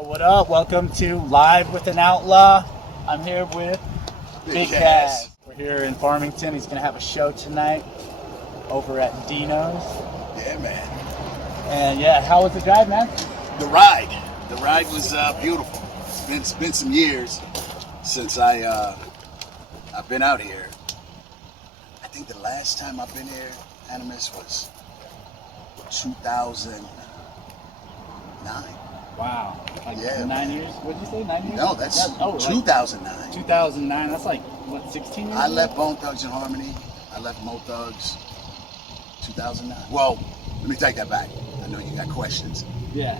What up? Welcome to Live with an Outlaw. I'm here with Big Caz. We're here in Farmington. He's going to have a show tonight over at Dino's. Yeah, man. And yeah, how was the drive, man? The ride was beautiful. It's been some years since I've been out here. I think the last time I've been here, Animas, was 2009. Wow. Like Yeah, 9 years? What did you say? 9 years? No, that's 2009. 2009. That's like, what, 16 years? I left Bone Thugs and Harmony. I left Mo Thugs 2009. Well, let me take that back. I know you got questions. Yeah.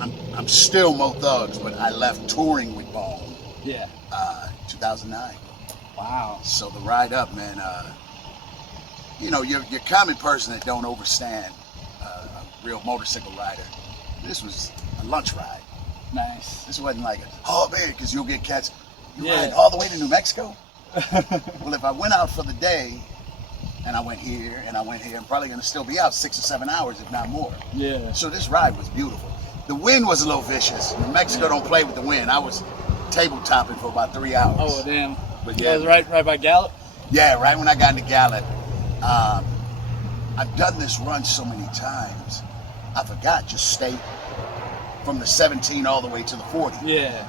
I'm still Mo Thugs, but I left touring with Bone. Yeah. 2009. Wow. So the ride up, man. You're common person that don't understand a real motorcycle rider. This was a lunch ride. Nice. This wasn't like, oh man, because you'll get cats. You Yeah. ride all the way to New Mexico? Well, if I went out for the day, and I went here, and I went here, I'm probably going to still be out 6 or 7 hours, if not more. Yeah. So this ride was beautiful. The wind was a little vicious. New Mexico don't play with the wind. I was table-topping for about 3 hours. Oh, damn. But That yeah, was right by Gallup? yeah, right when I got into Gallup. I've done this run so many times, I forgot just state from the 17 all the way to the 40. Yeah.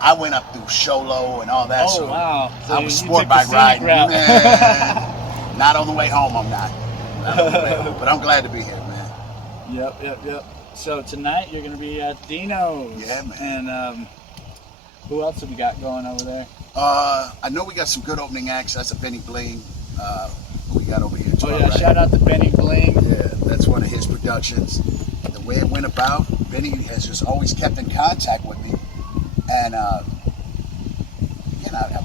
I went up through Sholo and all that. Oh, so wow. So I was you sport took the bike scenic riding. route. Man, not on the way home, I'm not. Not on the way home, but I'm glad to be here, man. Yep. So tonight you're going to be at Dino's. Yeah, man. And who else have we got going over there? I know we got some good opening acts. That's a Benny Bling we got over here. Oh, yeah, shout out to Benny Bling. Yeah, that's one of his productions. The way it went about, Benny has just always kept in contact with me. And again, I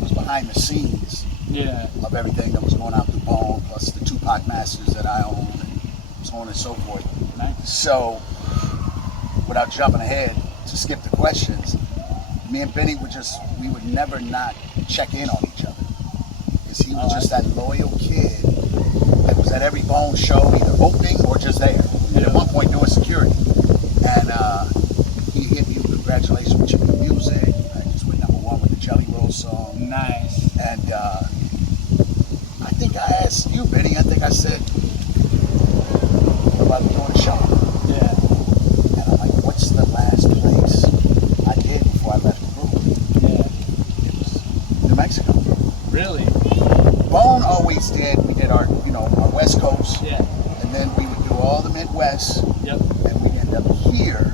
was behind the scenes of everything that was going on through Bone, plus the Tupac masters that I own, and so on and so forth. Nice. So, without jumping ahead to skip the questions, me and Benny we would never not check in on each other. Because he was just that loyal kid that was at every Bone show, either opening or just there. And at one point doing security. And he hit me with congratulations with your new music. I just went #1 with the Jelly Roll song. Nice. And I think I asked you, Benny, I think I said, what about doing a show? Yeah. And I'm like, what's the last place I did before I left the group? Yeah. It was New Mexico. Really? Bone always did. We did our West Coast. Yeah. And then we would do all the Midwest. Yep. And we'd end up here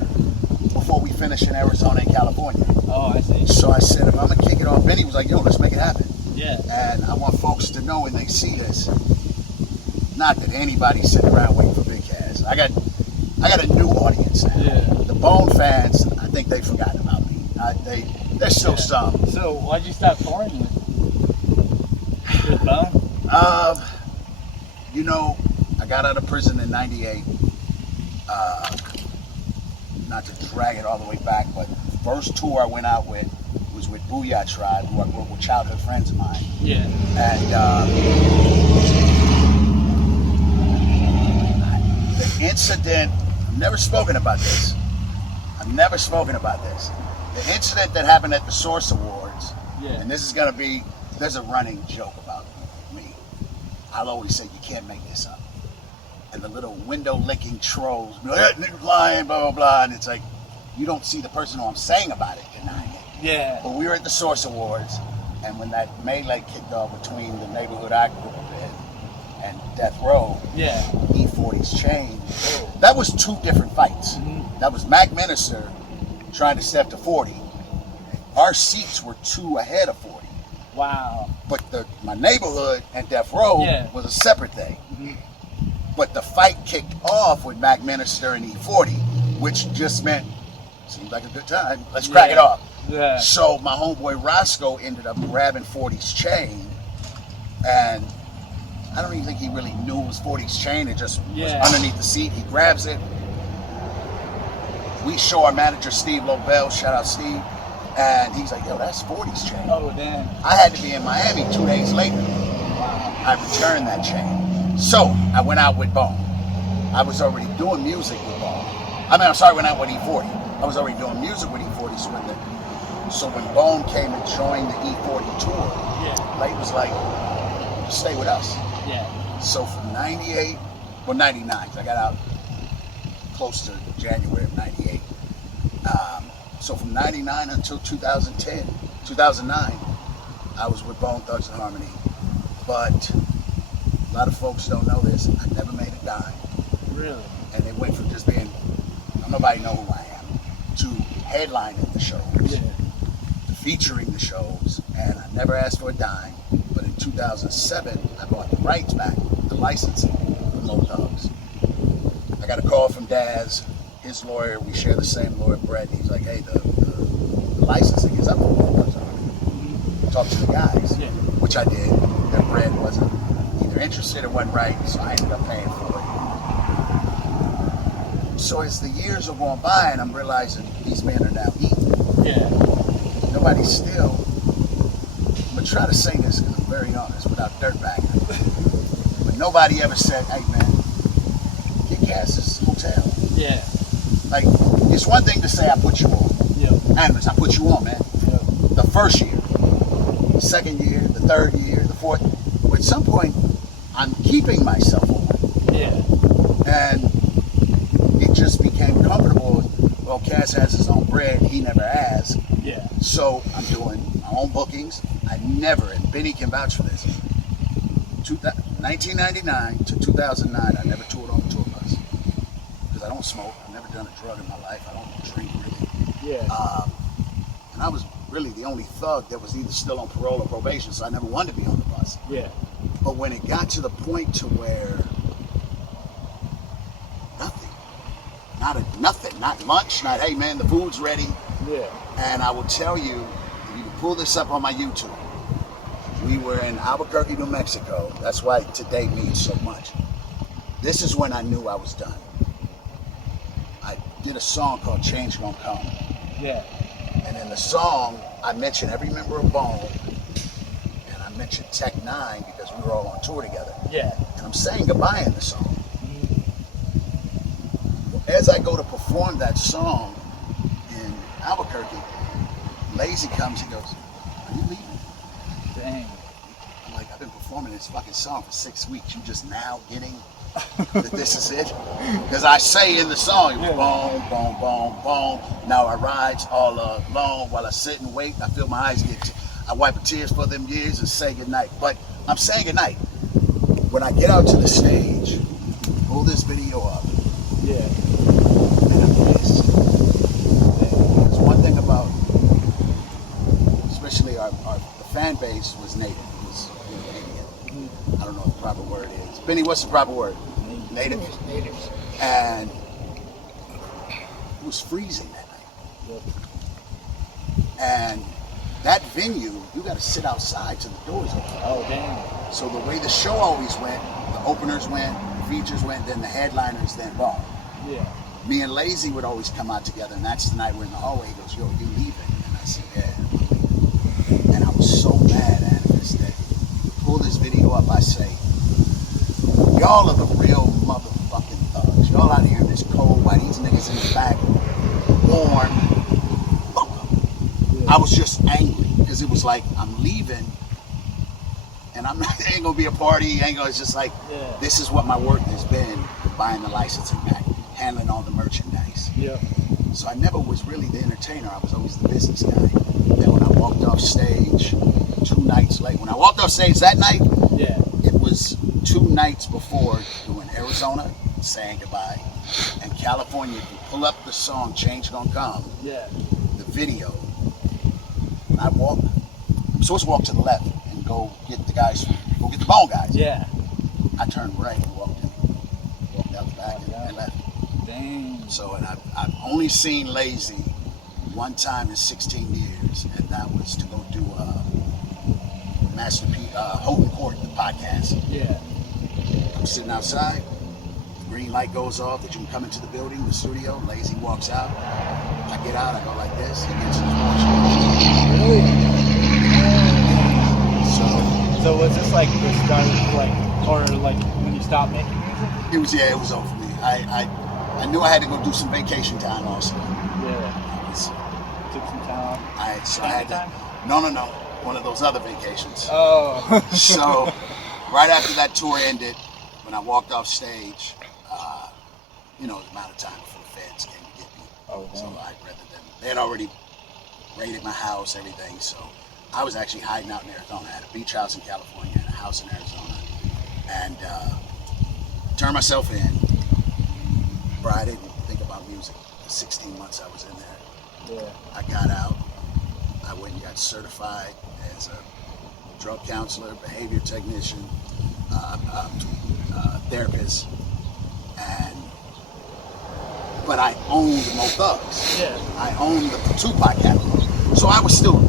before we finish in Arizona and California. Oh, I see. So I said, if I'm going to kick it off, Benny was like, yo, let's make it happen. Yeah. And I want folks to know when they see this, not that anybody's sitting around waiting for Big Caz. I got a new audience now. Yeah. The Bone fans, I think they've forgotten about me. There's still some. So why'd you stop touring with Bone? I got out of prison in '98. Not to drag it all the way back, but the first tour I went out with was with Booyah Tribe, who I grew up with, childhood friends of mine. Yeah. And the incident, I've never spoken about this. The incident that happened at the Source Awards, and this is going to be, there's a running joke about me. I'll always say, you can't make this up. And the little window-licking trolls be like, that nigga's lying, blah, blah, blah. And it's like, you don't see the person who I'm saying about it denying it. Yeah. But we were at the Source Awards, and when that melee kicked off between the neighborhood I grew up in and Death Row, E40's chain, that was 2 different fights. Mm-hmm. That was Mac Minister trying to step to 40. Our seats were 2 ahead of 40. Wow. But my neighborhood and Death Row was a separate thing. Mm-hmm. But the fight kicked off with Mac Minister and E40, which just meant, seems like a good time, let's crack it off. Yeah. So my homeboy Roscoe ended up grabbing 40's chain, and I don't even think he really knew it was 40's chain. It just was underneath the seat. He grabs it. We show our manager, Steve Lobel, shout out Steve, and he's like, yo, that's 40's chain. Oh, damn. I had to be in Miami 2 days later. I returned that chain. So I went out with Bone. I was already doing music with Bone. I mean, I'm sorry, I went out with E40. I was already doing music with E40 Swindler. So when Bone came and joined the E40 tour, Late was like, just stay with us. Yeah. So from 98, well 99, 'cause I got out close to January of 98. So from 99 until 2009, I was with Bone Thugs and Harmony. But a lot of folks don't know this, I never made a dime. Really? And it went from just being, nobody know who I am, to headlining the shows, to featuring the shows, and I never asked for a dime. But in 2007, I bought the rights back, the licensing from Low Thugs. I got a call from Daz, his lawyer. We share the same lawyer, Brett. He's like, hey, the licensing is up for Low Thugs. Talk to the guys, which I did. Their Brett wasn't either interested or wasn't right, so I ended up paying for it. So as the years are going by, and I'm realizing these men are now eating. Yeah. Nobody's still. I'm gonna try to say this because I'm very honest, without dirtbagging. But nobody ever said, "Hey man, get Caz's hotel." Yeah. Like, it's one thing to say I put you on. Animas, I put you on, man. The first year, the second year, the third year, the fourth. But at some point, I'm keeping myself on. And it just became comfortable. Well, Caz has his own bread. He never has. So I'm doing my own bookings. I never, and Benny can vouch for this, 1999 to 2009, I never toured on a tour bus. Because I don't smoke. I've never done a drug in my life. I don't drink, really. And I was really the only thug that was either still on parole or probation, so I never wanted to be on the bus. But when it got to the point to where nothing, not lunch, not, hey man, the food's ready. And I will tell you, if you can pull this up on my YouTube, we were in Albuquerque, New Mexico. That's why today means so much. This is when I knew I was done. I did a song called Change Gonna Come. And in the song, I mentioned every member of Bone, and I mentioned Tech 9 because we were all on tour together. And I'm saying goodbye in the song. As I go to perform that song in Albuquerque, Lazy comes and goes, "Are you leaving?" Dang. I'm like, I've been performing this fucking song for 6 weeks. You just now getting that this is it? Because I say in the song, it was boom, boom, boom, boom. Now I rides all alone while I sit and wait. I feel my eyes get, I wipe the tears for them years and say goodnight. But I'm saying goodnight. When I get out to the stage, pull this video up. And I'm pissed. There's one thing about, especially the fan base was native. It was Canadian. I don't know what the proper word is. Benny, what's the proper word? Native. Natives. And it was freezing that night. And that venue, you got to sit outside till the doors open. Oh, damn. So the way the show always went, the openers went, the features went, then the headliners, then Bone. Me and Lazy would always come out together, and that's the night we're in the hallway. He goes, "Yo, you leaving?" And I said, "Yeah." And I was so mad at this that pull this video up. I say, "Y'all are the real motherfucking thugs. Y'all out here in this cold, while these niggas in the back, warm. Fuck 'em." I was just angry because it was like I'm leaving, and I'm not. It ain't gonna be a party. Ain't gonna. It's just like this is what my work has been: buying the licensing back, handling all the merchandise. So I never was really the entertainer. I was always the business guy. Then when I walked off stage 2 nights late, when I walked off stage that night, it was 2 nights before doing Arizona, saying goodbye, and California. If you pull up the song Change Gonna Come, the video, when I walk, I'm supposed to walk to the left and go get the guys, go get the Bone guys. I turned right and walked out the back and left. Dang. So, and I've only seen Lazy one time in 16 years, and that was to go do Masterpiece, Houghton Court, the podcast. I'm sitting outside, the green light goes off that you can come into the building, the studio. Lazy walks out. I get out, I go like this, he gets in his Porsche. So was this like the start of or like when you stopped making music? It was over for me. I knew I had to go do some vacation time also. Feds. Took some time. I had to. No. One of those other vacations. Oh. So, right after that tour ended, when I walked off stage, it was a matter of time before the Feds came to get me. Oh, so I rented them. They had already raided my house, everything. So I was actually hiding out in Arizona. I had a beach house in California and a house in Arizona, and turned myself in. Bro, I didn't think about music. The 16 months I was in there. Yeah. I got out. I went and got certified as a drug counselor, behavior technician, therapist, but I owned Mo Thugs. Yeah. I owned the Tupac catalog. So I was still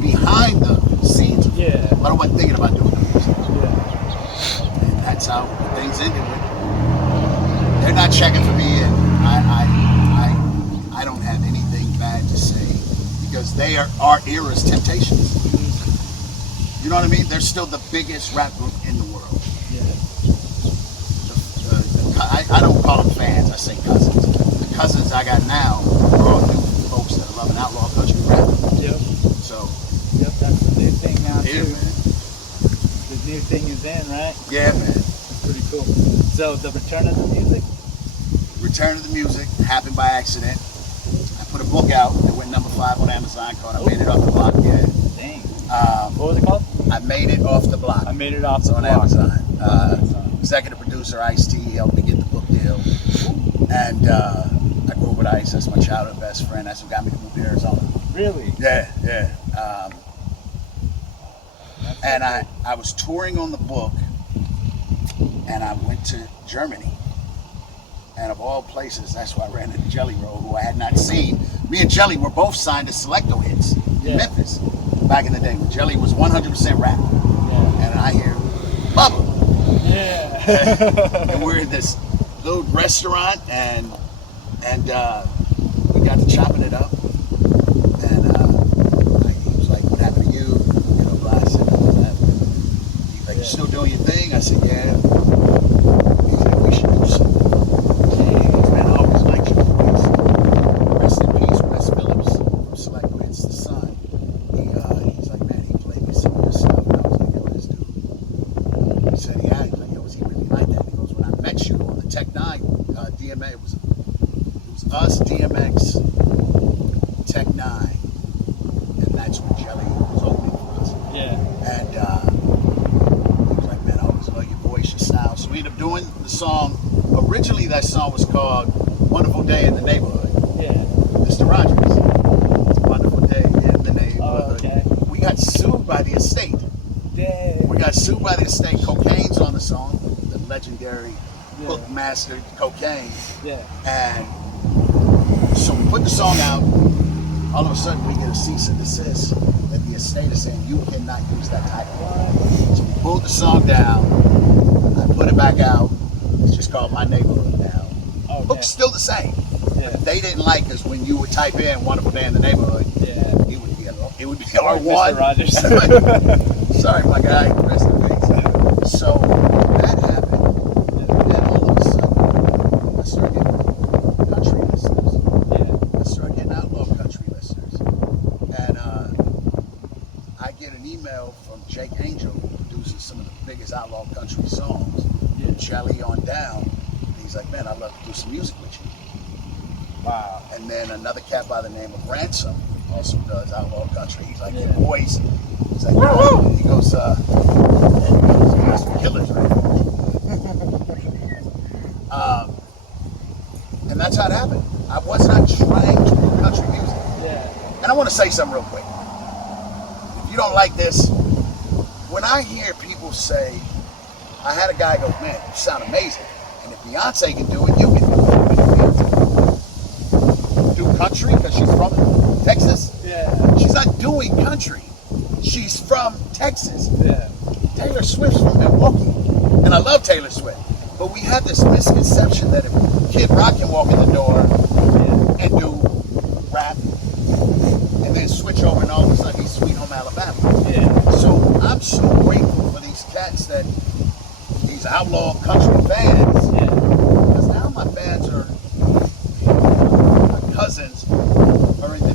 behind the scenes, but I wasn't thinking about doing music. Yeah. And that's how things ended with. They're not checking for me, and I don't have anything bad to say because they are our era's Temptations. You know what I mean? They're still the biggest rap group in the world. Yeah. I don't call them fans, I say cousins. The cousins I got now are all new folks that love an outlaw country rap. Yep. So. Yep, that's the new thing now Yeah, too. man. The new thing is in, right? Yeah, man. That's pretty cool. So the return of the music? Return of the Music happened by accident. I put a book out that went number 5 on Amazon called I Made It Off the Block. Yeah. Dang. What was it called? I Made It Off the Block. I Made It Off It's the on Block. Amazon. Executive producer Ice-T helped me get the book deal. And I grew up with Ice. That's my childhood best friend. That's what got me to move to Arizona. Really? Yeah. And I was touring on the book, and I went to Germany. And of all places, that's why I ran into Jelly Roll, who I had not seen. Me and Jelly were both signed to Selecto Hits in Memphis back in the day when Jelly was 100% rap. Yeah. And I hear, Bubba. Yeah. And we're in this little restaurant, and we got to chopping it up. And he was like, what happened to you? I said, what happened? He's like, you still doing your thing? I said, yeah. He's like, we should do something. Man, I always liked your voice. Rest in peace, Wes Phillips from Select Hits, the son. He's like, man, he played me some of your stuff. And I was like, yo, this dude. He said, yeah. He's like, yo, was he really like that? He goes, when I met you on the Tech 9, DMX, it was us, DMX, Tech 9, and that's when Jelly was opening for us. Yeah. And he was like, man, I always love your voice, your style. So we ended up doing the song. Originally, that song was called Wonderful Day in the Neighborhood. Yeah. Mr. Rogers. It's a wonderful day in the neighborhood. Oh, okay. We got sued by the estate. Dang. We got sued by the estate. Cocaine's on the song, the legendary book mastered Cocaine. Yeah. And so we put the song out. All of a sudden, we get a cease and desist that the estate is saying, you cannot use that type of line. So we pulled the song down. I put it back out. It's just called My Neighborhood now. Okay. Book's still the same. Yeah. They didn't like us when you would type in Wonderful Day in the Neighborhood. Yeah. It would be R1. Mr. Rogers. Sorry, my guy. Rest in peace. So that happened. And then all of a sudden, I started getting country listeners. Yeah. I started getting outlaw country listeners. And I get an email from Jake Angel, who produces some of the biggest outlaw country songs. Yeah. Jelly on down. And he's like, man, I'd love to do some music with you. Wow. And then another cat by the name of Ransom also does outlaw country. He's like, Yeah. your voice. He's like, woo! He goes, that's for killers, right? And that's how it happened. I was not trying to do country music. Yeah. And I want to say something real quick. If you don't like this, when I hear people say, I had a guy go, man, you sound amazing. And if Beyonce can do it, you can do country because she's from Texas. Yeah. She's not doing country. She's from Texas. Yeah. Taylor Swift's from Milwaukee. And I love Taylor Swift. But we have this misconception that if Kid Rock can walk in the door and do rap and then switch over and all of a sudden he's Sweet Home Alabama. Yeah. So I'm so grateful for these cats that these outlaw country fans. Yeah. Because now my fans are, my cousins are in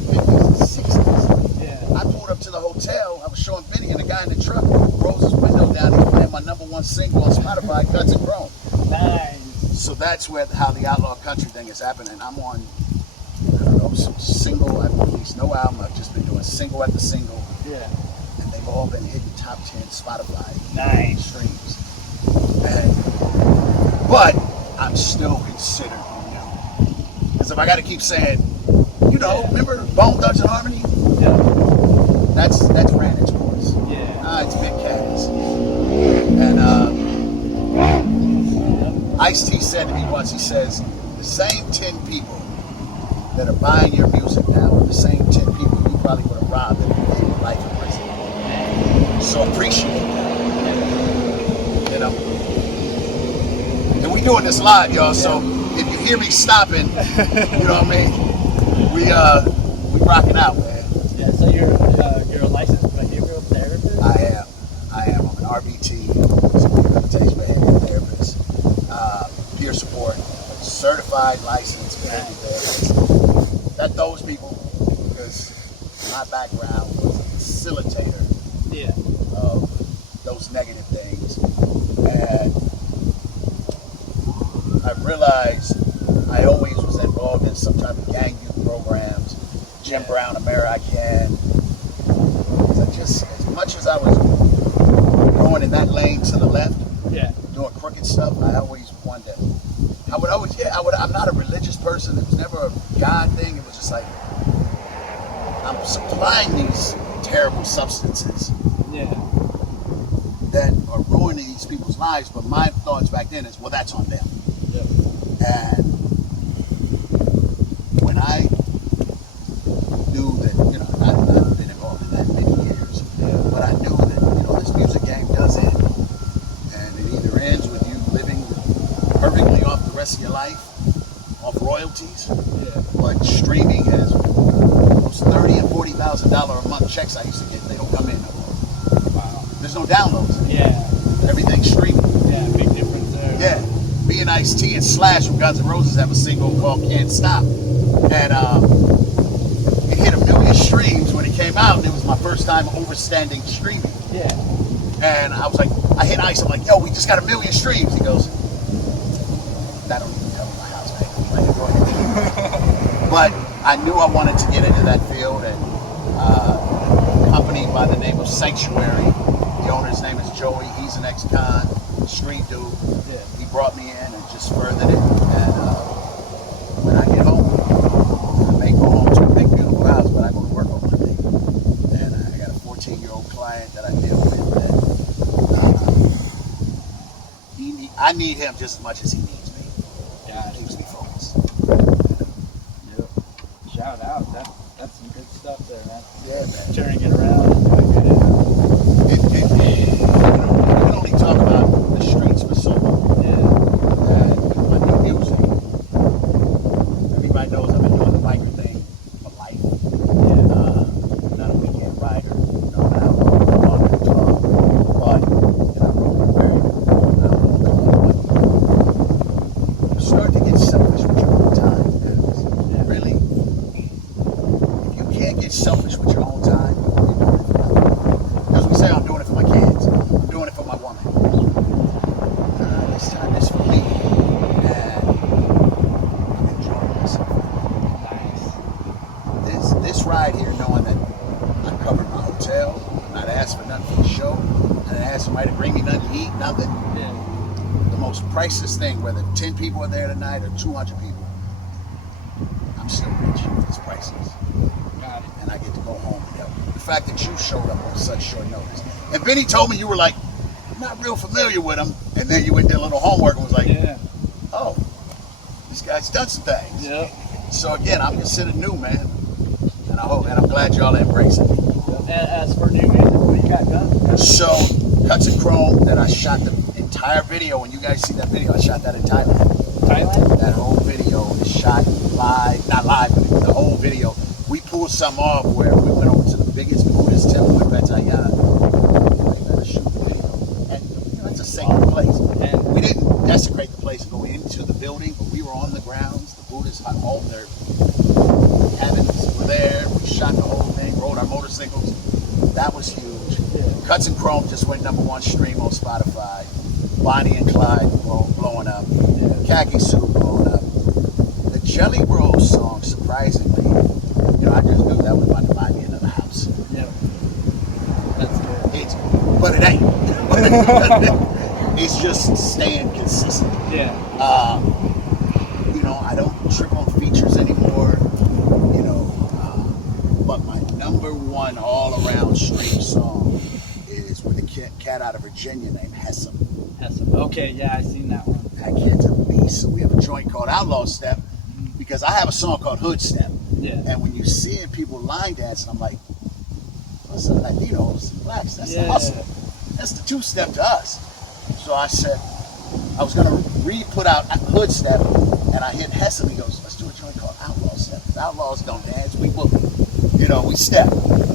in the truck, rolls his window down, he's playing my #1 single on Spotify, Cuts and Chrome. Nice. So that's how the outlaw country thing is happening. I'm on, I don't know, some single. I've released no album. I've just been doing single after single. Yeah. And they've all been hitting top 10 Spotify streams. But I'm still considered new. Because if I got to keep saying, remember Bone Thugs and Harmony? Yeah. That's ran its course. Yeah. It's Big Caz. And Ice-T said to me once, he says, the same 10 people that are buying your music now are the same 10 people you probably would have robbed if you gave your life in prison. So appreciate that. And we doing this live, y'all, so if you hear me stopping, you know what I mean? We rocking out, man. Yeah, so you're a licensed behavioral therapist? I am. I'm an RBT, so rehabilitation behavioral therapist. Peer support, certified licensed behavioral therapist. That those people, because my background was a facilitator of those negative things. And I realized I always was involved in some type of gang youth programs, Jim Brown, American. As much as I was going in that lane to the left, doing crooked stuff, I always wanted to. I'm not a religious person. It was never a God thing. It was just like, I'm supplying these terrible substances that are ruining these people's lives, but my thoughts back then is, well, that's on them. And when I knew that, I've been involved in that many years, but I knew that, this music game does end. And it either ends with you living perfectly off the rest of your life, off royalties, but streaming has those $30,000 and $40,000 a month checks I used to get, they don't come in no more. Wow. There's no downloads. Everything's streaming. Big difference there. Me and Ice-T and Slash from Guns N' Roses have a single called Can't Stop. And it hit 1 million streams when it came out, and it was my first time overstanding streaming. And I was like, I hit Ice, I'm like, yo, we just got 1 million streams. He goes, that don't even cover my house, man. I'm like, go ahead. But I knew I wanted to get into that field, and a company by the name of Sanctuary, the owner's name is Joey, he's an ex-con, street dude. He brought me in and just furthered it. And when I get home, I may go home to a big, beautiful house, but I go to work on Monday. And I got a 14-year-old client that I deal with that I need him just as much as he needs me. It keeps me focused. Shout out. That's some good stuff there, man. Yeah, man. Turning it around. We can only talk about the streets for so long. And my new music, everybody knows I've been doing the biker thing for life. Not a weekend rider, I'm out on the club, but I'm very you start to get selfish with your own time. Really, if you can't get selfish with your own time, you're doing it for nothing. As we say, I'm doing it for my kids. I'm doing it for my woman. This time is for me, and I'm enjoying myself. Nice. This ride here, knowing that I covered my hotel, I'm not asked for nothing for the show, I didn't ask somebody to bring me nothing to eat, nothing. The most priceless thing, whether 10 people are there tonight or 200 people, I'm still rich. It's priceless. Got it. And I get to go home together. The fact that you showed up on such short notice. And Benny told me you were like, I'm not real familiar with him. And then you went did a little homework and was like, oh, this guy's done some things. So again, I'm considered new, man. And I'm glad y'all embrace it. As for new music, what you got done? So, Cuts and Chrome, that I shot the entire video. When you guys see that video, I shot that in Thailand. That whole video is shot live, not live, but the whole video. We pulled some off where we went over to the biggest Buddhist temple in Pattaya. They let us shoot the video. And it's a sacred place. And we didn't desecrate the place and go into the building, but we were on the grounds. The Buddhists had all their cabins were there. We shot the whole thing, rode our motorcycles. That was huge. Cuts Shots and Chrome just went #1 stream on Spotify. Bonnie and Clyde blowing up. Khaki Suit blowing up. The Jelly Roll song, surprisingly, I just knew that was about to buy me another house. Yeah. That's good. But it ain't. It's just staying consistent. Yeah. I don't trip on features anymore. But my #1 all-around stream song is with a cat out of Virginia named Hessam. Okay, yeah, I seen that one. That kid's a beast. So we have a joint called Outlaw Step because I have a song called Hood Step. Yeah. And when you see people line dancing, I'm like, what's up, Latinos, blacks? That's the hustle. That's the two-step to us. So I said, I was going to put out Hood Step, and I hit Hessam. He goes, let's do a joint called Outlaw Step. Outlaws don't dance, we boogie. We step.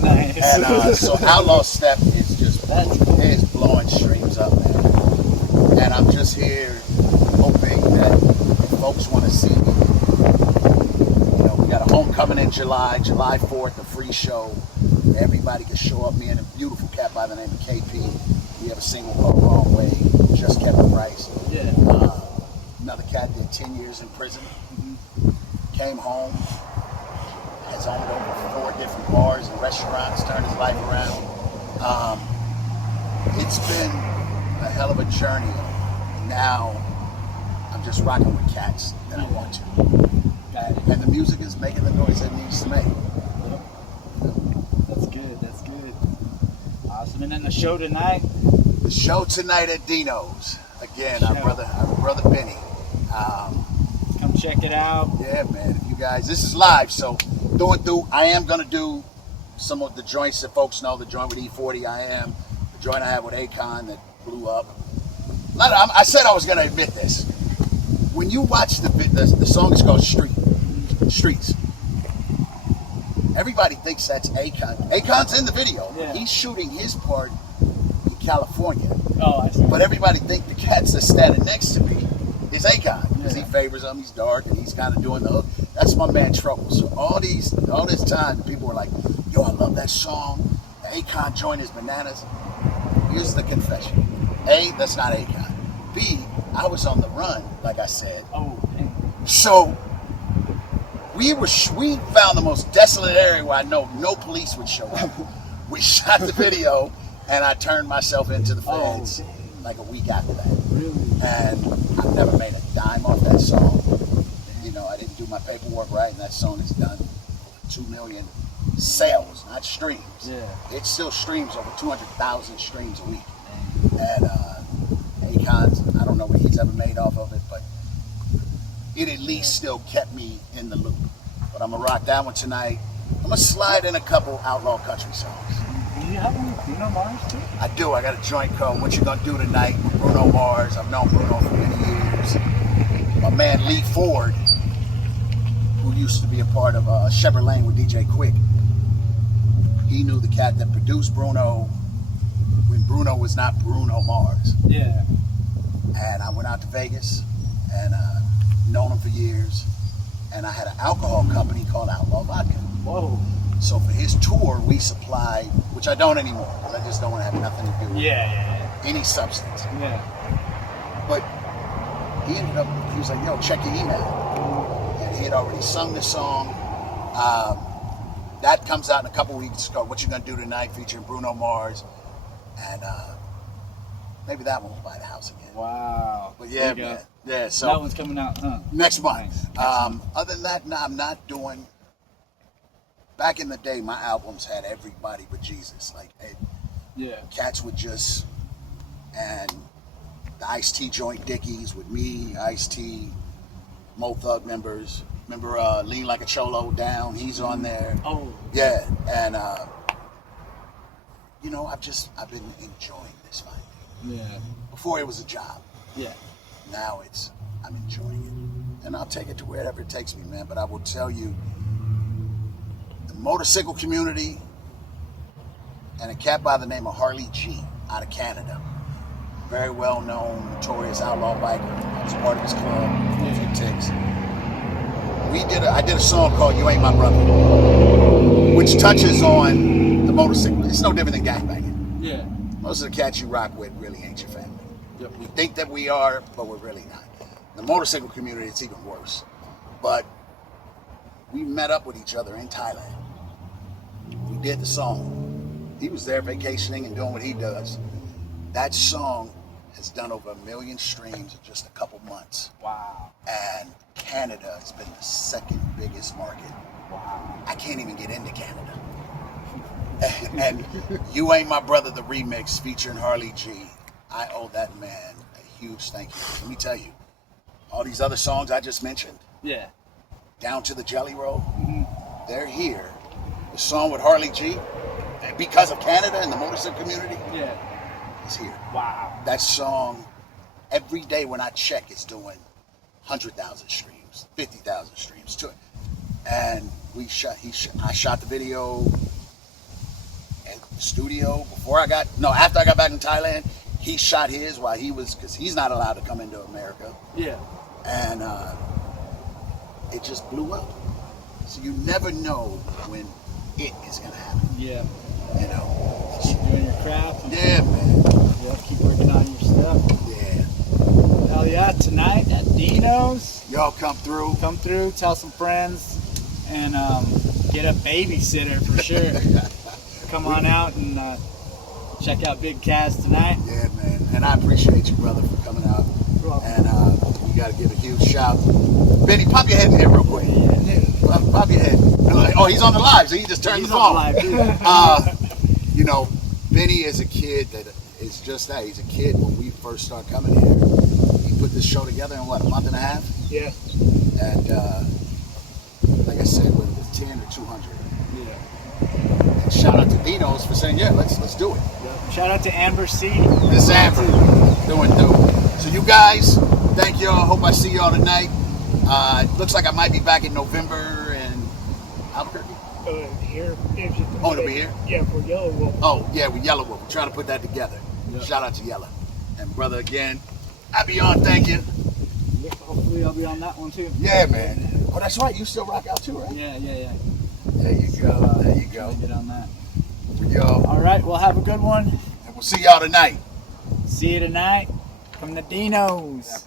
Nice. And so Outlaw Step is just it's blowing streams up, man. And I'm just here hoping that if folks want to see me, we got a homecoming in July 4th, a free show. Everybody can show up. Me and a beautiful cat by the name of KP. We have a single called Wrong Way, just Kevin Price. Yeah. Another cat did 10 years in prison. Came home, has owned over 4 different bars and restaurants, turned his life around. It's been a hell of a journey. Now, I'm just rocking with cats that I want to. And the music is making the noise it needs to make. That's good. Awesome. And then the show tonight? The show tonight at Dino's. Again, our brother Benny. Come check it out. Yeah, man. If you guys, this is live, so I am going to do some of the joints that folks know. The joint with E40, the joint I have with Akon that blew up. I said I was going to admit this. When you watch the song is called Streets. Everybody thinks that's Akon. Akon's in the video. Yeah. He's shooting his part in California. Oh, I see. But everybody think the cats that's standing next to me is Akon because he favors him. He's dark and he's kind of doing the hook. That's my man Trouble. So all this time, people were like, "Yo, I love that song. The Akon joint is bananas." Here's the confession: A, that's not Akon. B, I was on the run, like I said. Oh, dang. So we found the most desolate area where I know no police would show up. We shot the video, and I turned myself into the feds like a week after that. Really? And I've never made a dime off that song. I didn't do my paperwork right, and that song has done over 2 million sales, not streams. Yeah. It still streams over 200,000 streams a week. And Akon's, I don't know what he's ever made off of it, but it at least still kept me in the loop. But I'm going to rock that one tonight. I'm going to slide in a couple outlaw country songs. Do you have any Bruno Mars too? I do. I got a joint called What You Gonna Do Tonight with Bruno Mars. I've known Bruno for many years. My man Lee Ford, who used to be a part of Shepherd Lane with DJ Quick, he knew the cat that produced Bruno when Bruno was not Bruno Mars. Yeah. And I went out to Vegas and known him for years. And I had an alcohol company called Outlaw Vodka. Whoa. So for his tour, we supplied, which I don't anymore, because I just don't want to have nothing to do with any substance. Yeah. But he was like, yo, check your email. And he had already sung the song. That comes out in a couple weeks. It's called What You Gonna Do Tonight, featuring Bruno Mars. And maybe that one will buy the house again. Wow. But yeah, man. Yeah, so that one's coming out, huh? next month. Nice. Other than that, no, I'm not doing. Back in the day, my albums had everybody but Jesus. Like, cats would just, and the Ice-T joint Dickies with me, Ice-T, Mo Thug members. Remember Lean Like a Cholo Down? He's on there. Oh. Yeah, and I've been enjoying this fight. Yeah. Before it was a job. Yeah. Now I'm enjoying it. And I'll take it to wherever it takes me, man. But I will tell you, the motorcycle community and a cat by the name of Harley G out of Canada, very well known, notorious outlaw biker. I was part of his club, a few ticks. I did a song called You Ain't My Brother, which touches on the motorcycle. It's no different than gangbanging. Yeah. most of the cats you rock with really ain't your family. Yep. We think that we are, but we're really not. The motorcycle community, it's even worse. But we met up with each other in Thailand. We did the song. He was there vacationing and doing what he does. That song has done over 1 million streams in just a couple months. Wow. And Canada has been the second biggest market. Wow. I can't even get into Canada. And You Ain't My Brother, the remix featuring Harley G. I owe that man a huge thank you. Let me tell you, all these other songs I just mentioned, Yeah. Down to the Jelly Roll, they're here. The song with Harley G, and because of Canada and the motorcycle community, Yeah. is here. Wow. That song, every day when I check, it's doing 100,000 streams, 50,000 streams to it. And I shot the video in the studio after I got back in Thailand. He shot his while because he's not allowed to come into America. Yeah. And it just blew up. So you never know when it is gonna happen. Yeah. You know. Keep doing your craft. Yeah, man. Yeah. Keep working on your stuff. Yeah. Hell yeah! Tonight at Dino's. Y'all come through. Come through. Tell some friends, and get a babysitter for sure. Come on out and check out Big Caz tonight. Yeah, man. And I appreciate you, brother, for coming out. And we got to give a huge shout. Benny, pop your head in here real quick. Pop your head. Oh, he's on the live, so he just turned the phone. You know, Benny is a kid that is just that. He's a kid when we first started coming here. He put this show together in, what, a month and a half? Yeah. And like I said, whether it was 10 or 200. Yeah. And shout out to Dino's for saying, yeah, let's do it. Yep. Shout out to Amber C. Miss Amber, doing. So you guys, thank y'all. Hope I see y'all tonight. It looks like I might be back in November in Albuquerque. Here, Oh, it'll be here? Yeah, for Yellow Wolf. Oh, yeah, with Yellow Wolf. We're trying to put that together. Yep. Shout out to Yellow. And brother, again, I be on, thank you. Yeah, hopefully I'll be on that one too. Yeah, man. Oh, that's right. You still rock out too, right? Yeah. There you go. There you go. Get on that. Yo. All right, well, have a good one. And we'll see y'all tonight. See you tonight from the Dinos.